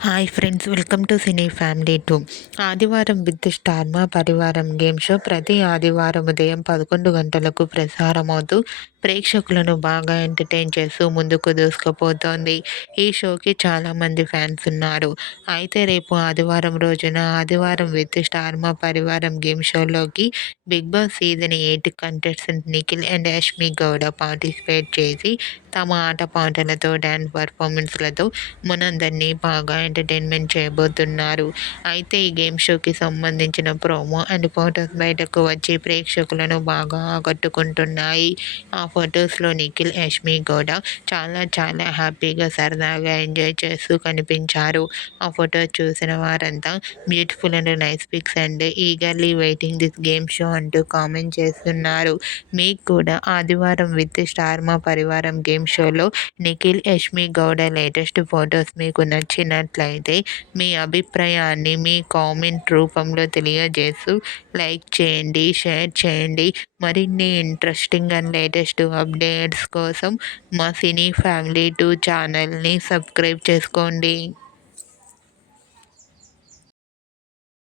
Hi friends, welcome to cine family 2. ఆదివారం with Star Maa Parivaram game show ప్రతి ఆదివారం ఉదయం 11 గంటలకు ప్రసారమవుతూ ప్రేక్షకులను బాగా ఎంటర్టైన్ చేస్తూ ముందుకు దూసుకుపోతోంది. ఈ షోకి చాలామంది ఫ్యాన్స్ ఉన్నారు. అయితే రేపు ఆదివారం రోజున ఆదివారం with Star Maa Parivaram game షోలోకి Bigg Boss season 8 contestant Nikhil and Yashmi Gowda participate చేసి తమ ఆటపాటలతో, డ్యాన్స్ పర్ఫార్మెన్స్‌లతో మనందరినీ బాగా ఎంటర్టైన్మెంట్ చేయబోతున్నారు. అయితే ఈ గేమ్ షోకి సంబంధించిన ప్రోమో అండ్ ఫొటోస్ బయటకు వచ్చి ప్రేక్షకులను బాగా ఆకట్టుకుంటున్నాయి. ఆ ఫొటోస్‌లో నిఖిల్, యష్మి గౌడ చాలా హ్యాపీగా, సరదాగా ఎంజాయ్ చేస్తూ కనిపించారు. ఆ ఫొటోస్ చూసిన వారంతా beautiful and nice pics and eagerly waiting this game show అంటూ కామెంట్ చేస్తున్నారు. మీకు కూడా ఆదివారం with Star Maa Parivaram game షోలో నిఖిల్, యష్మి గౌడ లేటెస్ట్ ఫొటోస్ మీకు నచ్చినట్లయితే మీ అభిప్రాయాన్ని మీ కామెంట్ రూపంలో తెలియజేస్తూ లైక్ చేయండి, షేర్ చేయండి. మరిన్ని ఇంట్రెస్టింగ్ అండ్ లేటెస్ట్ అప్డేట్స్ కోసం మా సినీ ఫ్యామిలీ 2 ఛానల్ని సబ్స్క్రైబ్ చేసుకోండి.